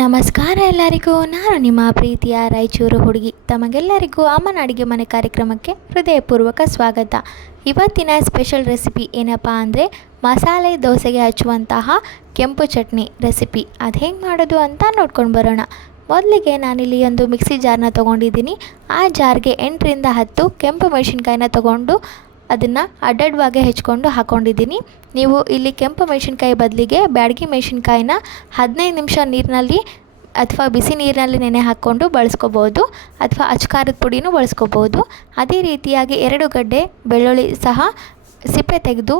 ನಮಸ್ಕಾರ ಎಲ್ಲರಿಗೂ. ನಾನು ನಿಮ್ಮ ಪ್ರೀತಿಯ ರಾಯಚೂರು ಹುಡುಗಿ. ತಮಗೆಲ್ಲರಿಗೂ ಅಮ್ಮನ ಅಡುಗೆ ಮನೆ ಕಾರ್ಯಕ್ರಮಕ್ಕೆ ಹೃದಯಪೂರ್ವಕ ಸ್ವಾಗತ. ಇವತ್ತಿನ ಸ್ಪೆಷಲ್ ರೆಸಿಪಿ ಏನಪ್ಪ ಅಂದರೆ ಮಸಾಲೆ ದೋಸೆಗೆ ಹಚ್ಚುವಂತಹ ಕೆಂಪು ಚಟ್ನಿ ರೆಸಿಪಿ. ಅದು ಹೆಂಗೆ ಮಾಡೋದು ಅಂತ ನೋಡ್ಕೊಂಡು ಬರೋಣ. ಮೊದಲಿಗೆ ನಾನಿಲ್ಲಿ ಒಂದು ಮಿಕ್ಸಿ ಜಾರ್ನ ತೊಗೊಂಡಿದ್ದೀನಿ. ಆ ಜಾರ್ಗೆ 8ರಿಂದ 10 ಕೆಂಪು ಮೆಣಸಿನ್ಕಾಯಿನ ತೊಗೊಂಡು ಅದನ್ನು ಅಡ್ಡಡ್ಡವಾಗಿ ಹೆಚ್ಕೊಂಡು ಹಾಕ್ಕೊಂಡಿದ್ದೀನಿ. ನೀವು ಇಲ್ಲಿ ಕೆಂಪು ಮೆಣಸಿನ್ಕಾಯಿ ಬದಲಿಗೆ ಬ್ಯಾಡಗಿ ಮೆಣಸಿನ್ಕಾಯಿನ 15 ನಿಮಿಷ ನೀರಿನಲ್ಲಿ ಅಥವಾ ಬಿಸಿ ನೀರಿನಲ್ಲಿ ನೆನೆ ಹಾಕ್ಕೊಂಡು ಬಳಸ್ಕೋಬೋದು, ಅಥವಾ ಅಚ್ಕಾರದ ಪುಡಿನೂ ಬಳಸ್ಕೋಬೋದು. ಅದೇ ರೀತಿಯಾಗಿ 2 ಗಡ್ಡೆ ಬೆಳ್ಳುಳ್ಳಿ ಸಹ ಸಿಪ್ಪೆ ತೆಗೆದು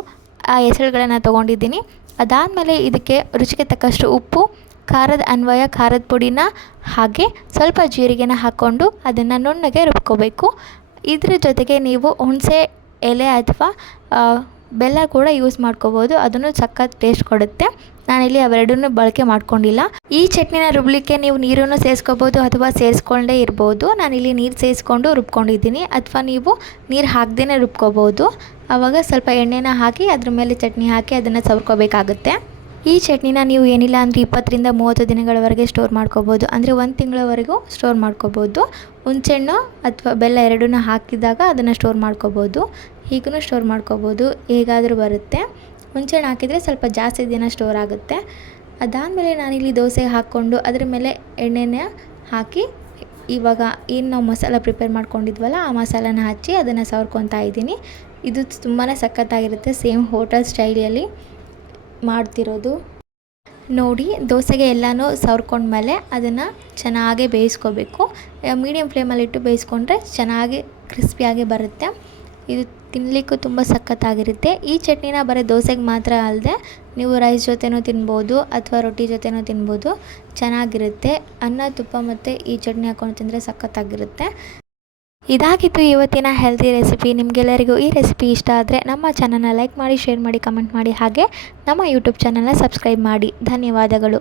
ಆ ಎಸಳುಗಳನ್ನು ತೊಗೊಂಡಿದ್ದೀನಿ. ಅದಾದಮೇಲೆ ಇದಕ್ಕೆ ರುಚಿಗೆ ತಕ್ಕಷ್ಟು ಉಪ್ಪು, ಖಾರದ ಅನ್ವಯ ಖಾರದ ಪುಡಿನ ಹಾಗೆ ಸ್ವಲ್ಪ ಜೀರಿಗೆನ ಹಾಕ್ಕೊಂಡು ಅದನ್ನು ನುಣ್ಣಗೆ ರುಬ್ಕೋಬೇಕು. ಇದ್ರ ಜೊತೆಗೆ ನೀವು ಹುಣಸೆ ಎಲೆ ಅಥವಾ ಬೆಲ್ಲ ಕೂಡ ಯೂಸ್ ಮಾಡ್ಕೋಬೋದು, ಅದನ್ನು ಸಖತ್ ಟೇಸ್ಟ್ ಕೊಡುತ್ತೆ. ನಾನಿಲ್ಲಿ ಅವೆರಡನ್ನೂ ಬಳಕೆ ಮಾಡ್ಕೊಂಡಿಲ್ಲ. ಈ ಚಟ್ನಿನ ರುಬ್ಲಿಕ್ಕೆ ನೀವು ನೀರನ್ನು ಸೇರಿಸ್ಕೋಬೋದು ಅಥವಾ ಸೇರಿಸ್ಕೊಂಡೇ ಇರ್ಬೋದು. ನಾನಿಲ್ಲಿ ನೀರು ಸೇರಿಸ್ಕೊಂಡು ರುಬ್ಕೊಂಡಿದ್ದೀನಿ, ಅಥವಾ ನೀವು ನೀರು ಹಾಕ್ದೇ ರುಬ್ಕೋಬೋದು. ಆವಾಗ ಸ್ವಲ್ಪ ಎಣ್ಣೆನ ಹಾಕಿ ಅದ್ರ ಮೇಲೆ ಚಟ್ನಿ ಹಾಕಿ ಅದನ್ನು ಸವರ್ಕೋಬೇಕಾಗುತ್ತೆ. ಈ ಚಟ್ನಿನ ನೀವು ಏನಿಲ್ಲ ಅಂದರೆ 20ರಿಂದ 30 ದಿನಗಳವರೆಗೆ ಸ್ಟೋರ್ ಮಾಡ್ಕೋಬೋದು, ಅಂದರೆ 1 ತಿಂಗಳವರೆಗೂ ಸ್ಟೋರ್ ಮಾಡ್ಕೋಬೋದು. ಹುಣಸೆಹಣ್ಣು ಅಥವಾ ಬೆಲ್ಲ ಎರಡನ್ನೂ ಹಾಕಿದಾಗ ಅದನ್ನು ಸ್ಟೋರ್ ಮಾಡ್ಕೋಬೋದು, ಹೀಗೂ ಸ್ಟೋರ್ ಮಾಡ್ಕೋಬೋದು, ಹೇಗಾದರೂ ಬರುತ್ತೆ. ಹುಣಸೆಹಣ್ಣು ಹಾಕಿದರೆ ಸ್ವಲ್ಪ ಜಾಸ್ತಿ ದಿನ ಸ್ಟೋರ್ ಆಗುತ್ತೆ. ಅದಾದಮೇಲೆ ನಾನಿಲ್ಲಿ ದೋಸೆಗೆ ಹಾಕ್ಕೊಂಡು ಅದರ ಮೇಲೆ ಎಣ್ಣೆನ ಹಾಕಿ ಇವಾಗ ಏನು ನಾವು ಮಸಾಲ ಪ್ರಿಪೇರ್ ಮಾಡ್ಕೊಂಡಿದ್ವಲ್ಲ ಆ ಮಸಾಲಾನ ಹಚ್ಚಿ ಅದನ್ನು ಸವರ್ಕೊತಾ ಇದ್ದೀನಿ. ಇದು ತುಂಬಾ ಸಖತ್ತಾಗಿರುತ್ತೆ, ಸೇಮ್ ಹೋಟೆಲ್ ಸ್ಟೈಲಲ್ಲಿ ಮಾಡ್ತಿರೋದು. ನೋಡಿ, ದೋಸೆಗೆ ಎಲ್ಲನೂ ಸವರ್ಕೊಂಡ್ಮೇಲೆ ಅದನ್ನು ಚೆನ್ನಾಗಿ ಬೇಯಿಸ್ಕೋಬೇಕು. ಮೀಡಿಯಮ್ ಫ್ಲೇಮಲ್ಲಿಟ್ಟು ಬೇಯಿಸ್ಕೊಂಡ್ರೆ ಚೆನ್ನಾಗಿ ಕ್ರಿಸ್ಪಿಯಾಗಿ ಬರುತ್ತೆ. ಇದು ತಿನ್ನಲಿಕ್ಕೂ ತುಂಬ ಸಖತ್ತಾಗಿರುತ್ತೆ. ಈ ಚಟ್ನಿನ ಬರೀ ದೋಸೆಗೆ ಮಾತ್ರ ಅಲ್ಲದೆ ನೀವು ರೈಸ್ ಜೊತೆನೂ ತಿನ್ಬೋದು ಅಥವಾ ರೊಟ್ಟಿ ಜೊತೆನೂ ತಿನ್ಬೋದು, ಚೆನ್ನಾಗಿರುತ್ತೆ. ಅನ್ನ, ತುಪ್ಪ ಮತ್ತು ಈ ಚಟ್ನಿ ಹಾಕ್ಕೊಂಡು ತಿಂದರೆ ಸಖತ್ತಾಗಿರುತ್ತೆ. ಇದಾಗಿತ್ತು ಇವತ್ತಿನ ಹೆಲ್ತಿ ರೆಸಿಪಿ. ನಿಮಗೆಲ್ಲರಿಗೂ ಈ ರೆಸಿಪಿ ಇಷ್ಟ ಆದರೆ ನಮ್ಮ ಚಾನಲ್ನ ಲೈಕ್ ಮಾಡಿ, ಶೇರ್ ಮಾಡಿ, ಕಮೆಂಟ್ ಮಾಡಿ, ಹಾಗೆ ನಮ್ಮ ಯೂಟ್ಯೂಬ್ ಚಾನಲ್ನ ಸಬ್ಸ್ಕ್ರೈಬ್ ಮಾಡಿ. ಧನ್ಯವಾದಗಳು.